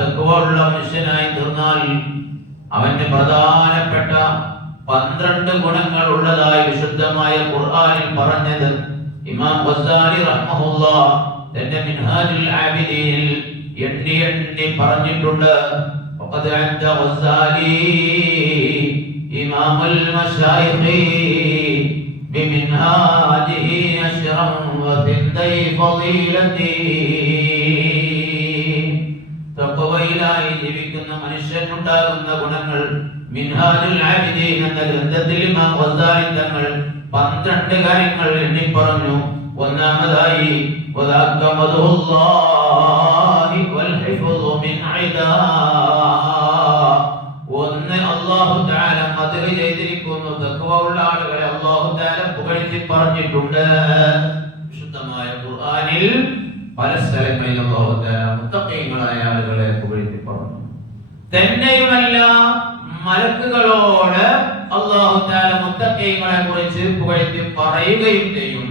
തഖ്വയുള്ള മനുഷ്യനായി തീർന്നാൽ അവന്റെ പ്രധാനപ്പെട്ട 12 ഗുണങ്ങൾ ഉള്ളതായി വിശുദ്ധമായ ഖുർആനിൽ പറഞ്ഞത് ഇമാം ഗസാലി റഹ്മഹുല്ലാഹ് തന്റെ മിൻഹാജുൽ ആബിദീനിൽ എണ്ണി പറഞ്ഞിട്ടുണ്ട്. വഖദ് അദ്ദ ഗസാലി ഇമാമുൽ മശായിഖി ബിമിൻഹാജിഹി അശ്റൻ വഫിദ്ദൈ ഫളീലതി. തഖ്വയിലായി ജീവിക്കുന്ന മനുഷ്യനുണ്ടാകുന്ന ഗുണങ്ങൾ മിൻഹാജുൽ ആബിദീൻ എന്ന ഗ്രന്ഥത്തിൽ ഇമാം ഗസാലി തങ്ങൾ 12 കാര്യങ്ങൾ എണ്ണി പറഞ്ഞു. ഒന്നാമതായി വദാക മദ്ഹുല്ലാഹി വൽ ഹിഫ്ദു മിൻ ഇദാ. ഒന്ന് അല്ലാഹു തആല മദ്ഹ് ചെയ്തിരിക്കുന്നു. തഖ്വയുള്ള ആളുകളെ അല്ലാഹു തആല പുകഴ്ത്തി പറഞ്ഞിട്ടുണ്ട്. വിശുദ്ധമായ ഖുർആനിൽ പല സ്ഥലങ്ങളിൽ അല്ലാഹു തആല മുത്തഖീങ്ങളായ ആളുകളെ പുകഴ്ത്തി പറഞ്ഞു. തന്നെയുമല്ല മലക്കുകളോട് അല്ലാഹു തആല മുത്തഖീങ്ങളെ കുറിച്ച് പുകഴ്ത്തി പറയുകയും ചെയ്യും.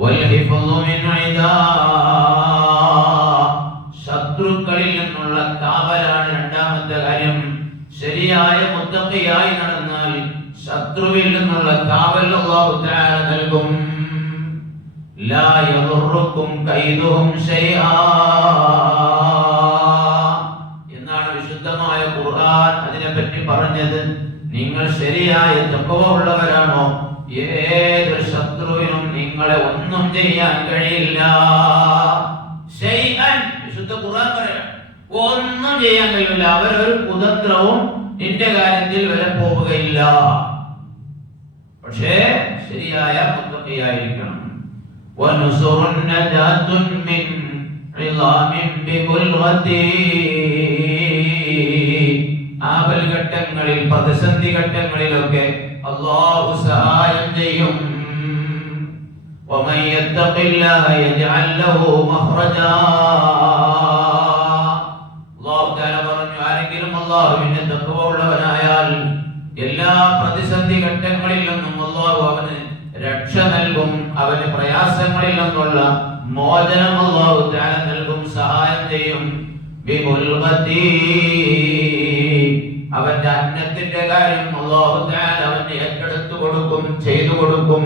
വൽ ഹിഫ്ദു മിൻ ഇദാ. ശത്രുക്കളിൽ നിന്നുള്ള കാവലാണ് രണ്ടാമത്തെ കാര്യം. ശരിയായ മുത്തഖിയായി നടന്നാൽ ശത്രുവിൽ നിന്നുള്ള കാവൽ അല്ലാഹു തആല നൽകും. ലാ യദുറുക്കും കൈദുഹും ശൈആ എന്നാണ് വിശുദ്ധമായ ഖുർആൻ അതിനെപ്പറ്റി പറഞ്ഞത്. നിങ്ങൾ ശരിയായ തഖ്വ ഉള്ളവരാണോ ഏതൊരു ശത്രുവിനും നിങ്ങളെ ഒന്നും ചെയ്യാൻ കഴിയില്ല. ശൈഅൻ വിശുദ്ധ ഖുർആൻ പറയാം, ഒന്നും ചെയ്യാൻ കഴിയില്ല. അവരൊരു കുതന്ത്രവും നിന്റെ കാര്യത്തിൽ വരെ പോവുകയില്ല. പക്ഷേ ശരിയായ മുത്തഖിയായിരിക്കണം. വനുസുറുൻ നജാതുൻ മിൻ ഇളാമിൻ ബിബുൽഗതി. ആപൽഘട്ടങ്ങളിൽ പ്രതിസന്ധി ഘട്ടങ്ങളിലൊക്കെ അല്ലാഹു സഹായം ചെയ്യും. വമൻ യത്തഖില്ലാഹ യജ്അൽ ലഹു മഖ്റജാ. അല്ലാഹു തആല പറഞ്ഞു, ആരെങ്കിലും അല്ലാഹുവിനെ തഖ്വ ഉള്ളവനായാൽ എല്ലാ പ്രതിസന്ധി ഘട്ടങ്ങളിൽ നിന്നും അല്ലാഹു അവന് രക്ഷ നൽകും. അവന് പ്രയാസങ്ങളിൽ നിന്നുള്ള മോചനം അല്ലാഹു തആല നൽകും, സഹായം ചെയ്യും. ബിബുൽഗതി. അവന്റെ അന്നത്തിന്റെ കാര്യം അല്ലാഹു തആല അവന് ഏറ്റെടുത്തു കൊടുക്കും, ചെയ്തു കൊടുക്കും.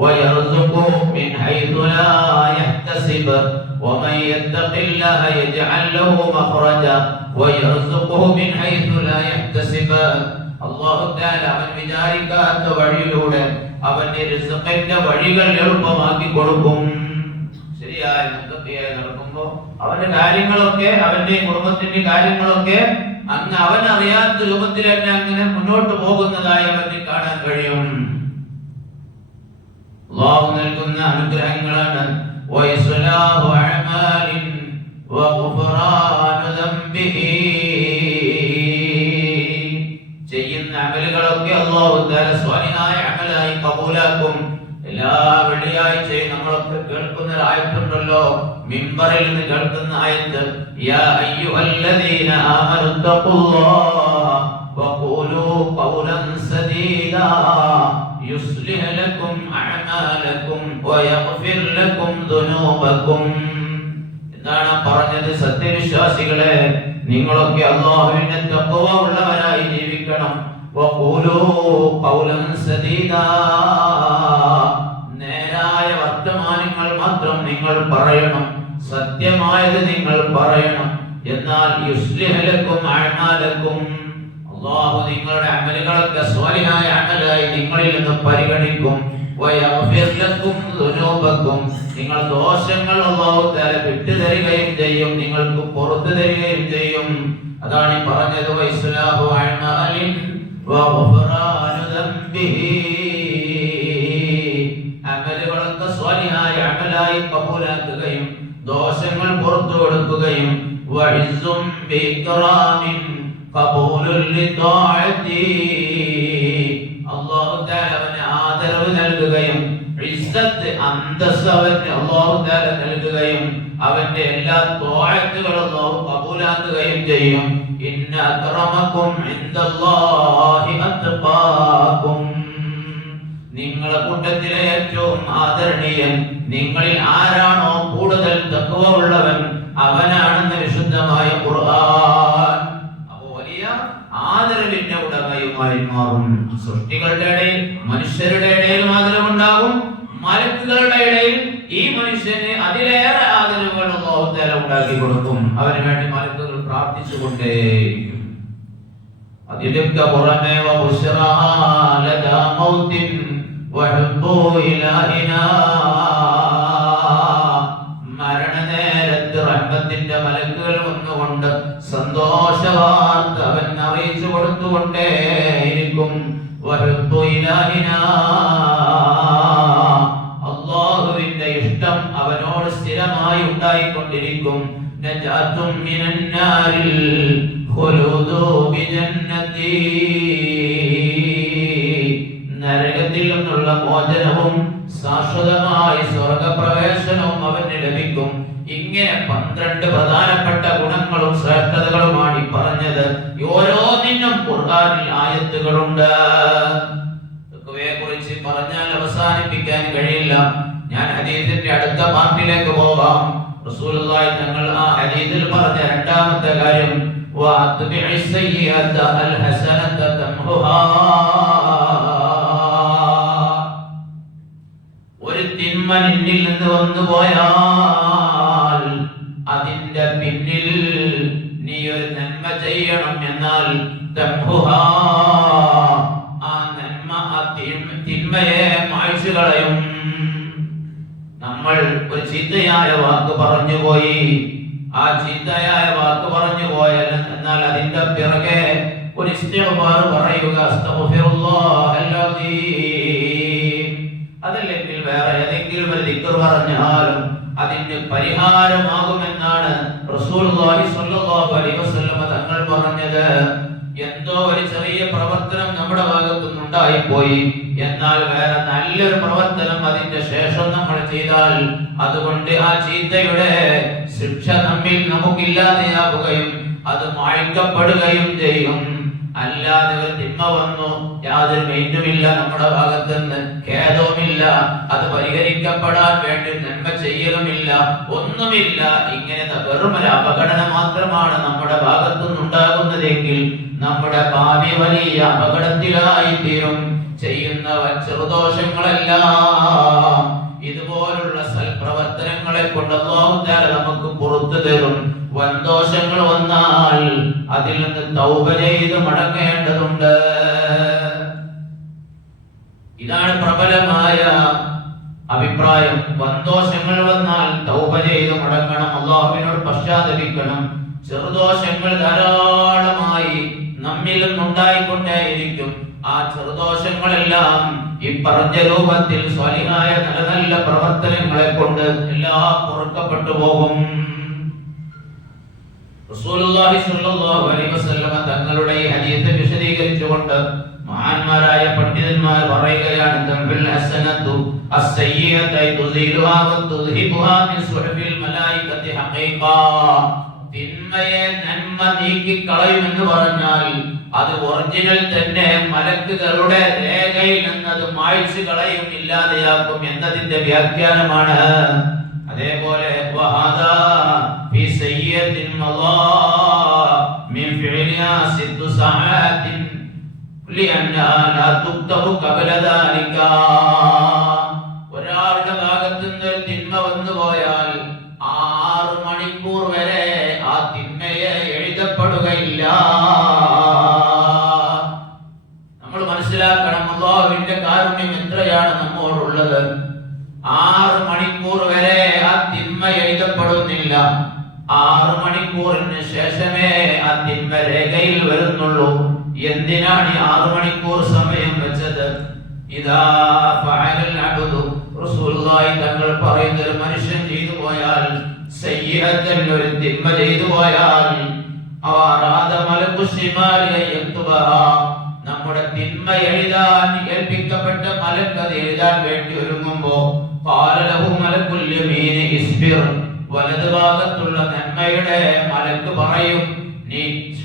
വയർസുഖുഹു മിൻ ഹൈതു ലാ യഹ്തസിബ്. വമൻ യത്തഖില്ലാഹ യജ്അൽ ലഹു മഖ്റജാ വയർസുഖുഹു മിൻ ഹൈതു ലാ യഹ്തസിബ്. അല്ലാഹു തആല അവൻ വിചാരിക്കാത്ത വഴിയിലൂടെ അവന്റെ റിസ്ഖിന്റെ വഴികൾ എളുപ്പമാക്കി കൊടുക്കും. ശരിയായ മുത്തഖിയായി നടക്കുമ്പോൾ അവന്റെ കാര്യങ്ങളൊക്കെ അവന്റെ കുടുംബത്തിന്റെ കാര്യങ്ങളൊക്കെ അങ്ങ് അവൻ അറിയാത്ത രൂപത്തിൽ തന്നെ അങ്ങനെ മുന്നോട്ട് പോകുന്നതായി അവന് കാണാൻ കഴിയും. അല്ലാഹു നൽകുന്ന അനുഗ്രഹങ്ങളാണ് വൈസ്ലാഹു അഅമാലിൻ വഗുഫ്റാനു ദംബിഹി. ചെയ്യുന്ന അമലുകളൊക്കെ അല്ലാഹു തആല സ്വാലിഹായ അമലായി കബൂലാക്കും. എല്ലാ വെള്ളിയാഴ്ചയും നമ്മളൊക്കെ കേൾക്കുന്ന ഒരു ആയത്തുണ്ടല്ലോ, മിമ്പറിൽ നിന്ന് കേൾക്കുന്ന ആയത്ത്, യാ അയ്യുഹല്ലദീന ആമനു തഖുല്ലാഹ വഖൂലൂ ഖൗലൻ സദീദാ യുസ്ലിഹ് ലക്കും അഅമാലക്കും വയഗ്ഫിർ ലക്കും ദുനൂബക്കും. എന്താണ് പറഞ്ഞത്? സത്യവിശ്വാസികളെ, നിങ്ങളൊക്കെ അല്ലാഹുവിനെ തഖ്വ ഉള്ളവരായി ജീവിക്കണം. വഖൂലൂ ഖൗലൻ സദീദാ. നേരായ വർത്തമാനങ്ങൾ മാത്രം നിങ്ങൾ പറയണം, സത്യമായത് നിങ്ങൾ പറയണം. എന്നാൽ യുസ്ലിഹ് ലക്കും അഅമാലക്കും. അല്ലാഹു നിങ്ങളുടെ അമലുകളൊക്കെ സ്വാലിഹായ അമലായി നിങ്ങളിൽ നിന്ന് പരിഗണിക്കും. വയഗ്ഫിർ ലക്കും ദുനൂബക്കും. നിങ്ങൾ ദോഷങ്ങൾ അല്ലാഹു തആല വിട്ടുതരികയും ചെയ്യും, നിങ്ങൾക്ക് പുറത്തു തരികയും ചെയ്യും. അതാണ് ഈ പറഞ്ഞത് വൈസ്ലാഹു അഅമാലിൻ വഗുഫ്റാനു ദംബിഹി. അമലുകളൊക്കെ സ്വാലിഹായ അമലായി കബൂലാക്കുകയും ദോഷങ്ങൾ പുറത്തു കൊടുക്കുകയും വഇസ്സും ബിഇക്റാമിൻ ഖബൂലുൽ ലിതാഅതി. അല്ലാഹു തആല അവന് ആദരവ് നൽകുകയും ഇസ്സത്ത് അന്തസ്സ് അവന് അല്ലാഹു തആല നൽകുകയും അവന്റെ എല്ലാ ത്വാഅത്തുകളും അല്ലാഹു കബൂലാക്കുകയും ചെയ്യും. ഇന്ന അക്രമക്കും ഇൻദല്ലാഹി അത്ഖാകും. നിങ്ങളുടെ കൂട്ടത്തിലെ ഏറ്റവും ആദരണീയൻ, നിങ്ങളിൽ ആരാണോ കൂടുതൽ തഖ്വ ഉള്ളവൻ അവനാണെന്ന് തആല ഉണ്ടാക്കി കൊടുക്കും. അവന് വേണ്ടി മലക്കുകൾ പ്രാർത്ഥിച്ചുകൊണ്ടേയിരിക്കും. അതിലൊക്കെ പുറമേ മരണനേരത്ത് റഹ്മത്തിന്റെ മലക്കുകൾ വന്നുകൊണ്ട് സന്തോഷവാർത്ത അവൻ അറിയിച്ചു കൊടുത്തുകൊണ്ടേയിരിക്കും. അല്ലാഹുവിന്റെ ഇഷ്ടം അവനോട് സ്ഥിരമായി ഉണ്ടായിക്കൊണ്ടിരിക്കും. നജാത്തും മിനന്നാരിൽ ഖുലൂദു ബിജന്നതി, നരകത്തിൽ നിന്നുള്ള മോചനവും ശാശ്വതമായ സ്വർഗപ്രവേശനവും അവന് ലഭിക്കും. ഇങ്ങനെ 12 പ്രധാനപ്പെട്ട ഗുണങ്ങളും ശ്രേഷ്ഠതകളുമാണ് ഈ പറഞ്ഞത്. ഓരോന്നിനും ഖുർആനിൽ ആയത്തുകളുണ്ട്. ഇവയെ കുറിച്ച് പറഞ്ഞാൽ അവസാനിപ്പിക്കാൻ കഴിയില്ല. ഞാൻ ഹദീസിന്റെ അടുത്ത പാർട്ടിലേക്ക് പോകാം. റസൂലുള്ളാഹി തങ്ങൾ ആ ഹദീസിൽ പറഞ്ഞ രണ്ടാമത്തെ കാര്യം ഒരു തിന്മ നിന്നിൽ നിന്ന് വന്നു പോയാൽ അതിന്റെ പിന്നിൽ നീ ഒരു നന്മ ചെയ്യണം. എന്നാൽ ആ നന്മ ആ തിന്മയെ മായ്ച്ചു കളയും. നമ്മൾ ഒരു ചീത്തയായ വാക്ക് പറഞ്ഞുപോയി, ആ ചീത്തയായ വാക്ക് പറഞ്ഞു പോയാൽ എന്നാൽ അതിന്റെ പിറകെ ഒരു ഇസ്തിഗ്ഫാർ പറയുക, അസ്തഗ്ഫിറുല്ലാഹൽ അസീം. അതല്ലെങ്കിൽ വേറെ ഏതെങ്കിലും ഒരു ദിക്ർ പറഞ്ഞാലും അതിന് പരിഹാരമാകുമെന്നാണ് റസൂലുള്ളാഹി സ്വല്ലല്ലാഹു അലൈഹി വസല്ലം തങ്ങൾ പറഞ്ഞത്. എന്തോ ഒരു ചെറിയ പ്രവർത്തനം നമ്മുടെ ഭാഗത്തുനിന്നുണ്ടായിപ്പോയി, എന്നാൽ വേറെ നല്ലൊരു പ്രവർത്തനം അതിന്റെ ശേഷം നമ്മൾ ചെയ്താൽ അതുകൊണ്ട് ആ ചീത്തയുടെ ശിക്ഷ നമ്മിൽ നമുക്കില്ലാതെയാവുകയും അത് മായ്ക്കപ്പെടുകയും ചെയ്യും. അല്ലാതെ ഒരു തിന്മ വന്നു, യാതൊരു മെയിനുമില്ല, നമ്മുടെ ഭാഗത്തുനിന്ന് ഖേദവുമില്ല, അത് പരിഹരിക്കപ്പെടാൻ വേണ്ടി നന്മ ചെയ്യലുമില്ല, ഒന്നുമില്ല. ഇങ്ങനെ വെറും ഒരു അപകടന മാത്രമാണ് നമ്മുടെ ഭാഗത്തുനിന്നുണ്ടാകുന്നതെങ്കിൽ നമ്മുടെ ഭാവി വലിയ അപകടത്തിലായി തീരും. ചെയ്യുന്ന ചെറുദോഷങ്ങളെല്ലാം ഇതുപോലുള്ള സൽപ്രവർത്തനങ്ങളെ കൊണ്ട് അല്ലാഹു തആല നമുക്ക് പുറത്തു തരും. വൻദോഷങ്ങൾ വന്നാൽ അതിൽ നിന്ന് തൗബ ചെയ്ത് മടങ്ങേണ്ടതുണ്ട്. ഇതാണ് പ്രബലമായ അഭിപ്രായം. വൻദോഷങ്ങൾ വന്നാൽ തൗബ ചെയ്ത് മടങ്ങണം, അല്ലാഹുവിനോട് പശ്ചാത്തപിക്കണം. ചെറുദോഷങ്ങൾ ധാരാളമായി നമ്മിൽ നിന്നുണ്ടായിക്കൊണ്ടേയിരിക്കും. ആ ചെറുദോഷങ്ങളെല്ലാം ഈ പറഞ്ഞ രൂപത്തിൽ സ്വലിഹായ നല്ല നല്ല പ്രവർത്തനങ്ങളെ കൊണ്ട് എല്ലാം പൊറുക്കപ്പെട്ടു പോകും. റസൂലുള്ളാഹി സ്വല്ലല്ലാഹു അലൈഹി വസല്ലം തങ്ങളുടെ ഈ ഹദീസ് വിശദീകരിച്ചുകൊണ്ട് മഹാന്മാരായ പണ്ഡിതന്മാർ പറയുകയാണ്, തംബിൽ ഹസനതു അസ്സയ്യിഅത തുസീലുഹാ വതുദ്ഹിബുഹാ മിൻ സുഹഫിൽ മലായികതി ഹഖീഖ. തിന്മയെ നന്മ നീക്കി കളയുമെന്ന് പറഞ്ഞാൽ അത് ഒറിജിനൽ തന്നെ മലക്കുകളുടെ രേഖയിൽ നിന്നത് മായ്ച്ചു കളയും, ഇല്ലാതെയാക്കും എന്നതിന്റെ വ്യാഖ്യാനമാണ്. അതേപോലെ വഹാദാ ഫീ സയ്യിഅത്തിൻ മളാ മിൻ ഫിഅലിഹാ 6 സഅാത്തിൻ ലിഅന്നഹാ ലാ തുക്തബു ഖബല ദാലിക. ഒരാളുടെ ഭാഗത്തു നിന്ന് തിന്മ വന്നു പോയാൽ 6 മണിക്കൂർ വരെ ആ തിന്മയെ എഴുതപ്പെടുകയില്ല. നമ്മൾ മനസ്സിലാക്കണം, അല്ലാഹുവിന്റെ കാരുണ്യം എത്രയാണ് നമ്മോടുള്ളത്. 6 മണിക്കൂർ വരെ ആ തിന്മ എഴുതപ്പെടുന്നില്ല. 6 മണിക്കൂറിന് ശേഷമേ ആ തിന്മ രേഖയിൽ വരുന്നുള്ളൂ. എന്തിനാണ് ഈ 6 മണിക്കൂർ സമയം വെച്ചത്? ഇദാ ഫഅലൽ അബ്ദു, റസൂലുള്ളാഹി തങ്ങൾ പറയുന്ന ഒരു മനുഷ്യൻ ചെയ്തു പോയാൽ, സയ്യിഅത്തൻ ഒരു തിന്മ ചെയ്തു പോയാൽ, അറാദ മലക്കു ശിമാലി യക്തുബഹാ, നമ്മുടെ തിന്മ എഴുതാൻ ഏൽപ്പിക്കപ്പെട്ട മലക്ക് അത് എഴുതാൻ വേണ്ടി ഒരുങ്ങുമ്പോ ഖാല ലഹു മലക്കുൽ യമീൻ ഇസ്ബിർ, വലതു ഭാഗത്തുള്ള നന്മയുടെ മലക്ക് പറയും, നീ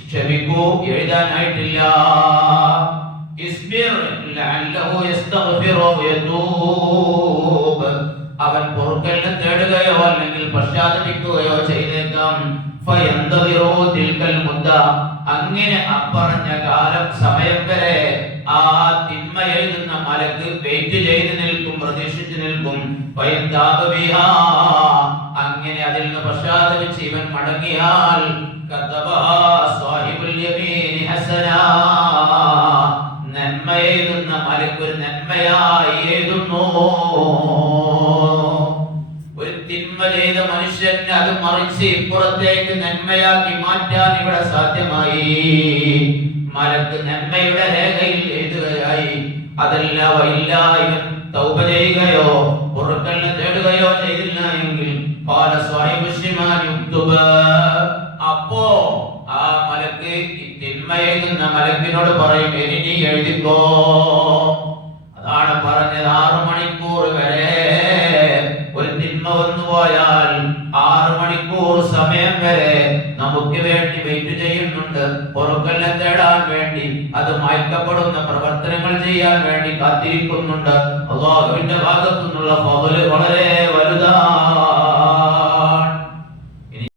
ക്ഷമിക്കൂ, എഴുതാനായിട്ടില്ല. ഇസ്ബിർ ലഅല്ലഹു യസ്തഗ്ഫിറു വയതൂബ്, അവൻ പൊറുക്കലിനെ തേടുകയോ അല്ലെങ്കിൽ പശ്ചാത്തപിക്കുകയോ ചെയ്തേക്കാം. ഫയന്തദിറു തിൽകൽ മുദ്ദ, അങ്ങനെ അപ്പറഞ്ഞ കാലം സമയം വരെ ആ തിന്മ എഴുതുന്ന മലക്ക് വെയിറ്റ് ചെയ്ത് നിൽക്കും, പ്രതീക്ഷിച്ചു നിൽക്കും. അങ്ങനെ അതിൽ നിന്ന് പശ്ചാത്തപിച്ച് സമാപിച്ച് ഇവൻ മടങ്ങിയാൽ നന്മ എഴുതുന്ന മലക്ക് ഒരു നന്മയായി എഴുതുന്നു. ഒരു തിന്മ ചെയ്ത മനുഷ്യന് അത് മറിച്ച് ഇപ്പുറത്തേക്ക് നന്മയാക്കി മാറ്റാൻ ഇവിടെ സാധ്യമായി. മലക്ക് നന്മയുടെ രേഖയിൽ എഴുതുകയായി. അതല്ല വൈല്ല ഇവൻ തൗബ ചെയ്യുകയോ പൊറുക്കലിനെ തേടുകയോ ചെയ്തില്ല എങ്കിൽ അപ്പോ ആ മലക്ക് തിന്മ എഴുതുന്ന മലക്കിനോട് പറയും, ഇനി നീ എഴുതിക്കോ. അതാണ് പറഞ്ഞത് 6 മണിക്കൂർ വരെ ഒരു തിന്മ വന്നു പോയാൽ 6 മണിക്കൂർ സമയം വരെ നമുക്ക് വേണ്ടി വെയിറ്റ് ചെയ്യുന്നുണ്ട്. പൊറുക്കലിനെ തേടാൻ വേണ്ടി, അത് മായ്ക്കപ്പെടുന്ന പ്രവർത്തനങ്ങൾ ചെയ്യാൻ വേണ്ടി കാത്തിരിക്കുന്നുണ്ട്. അല്ലാഹുവിന്റെ ഭാഗത്തു നിന്നുള്ള ഫള് വളരെ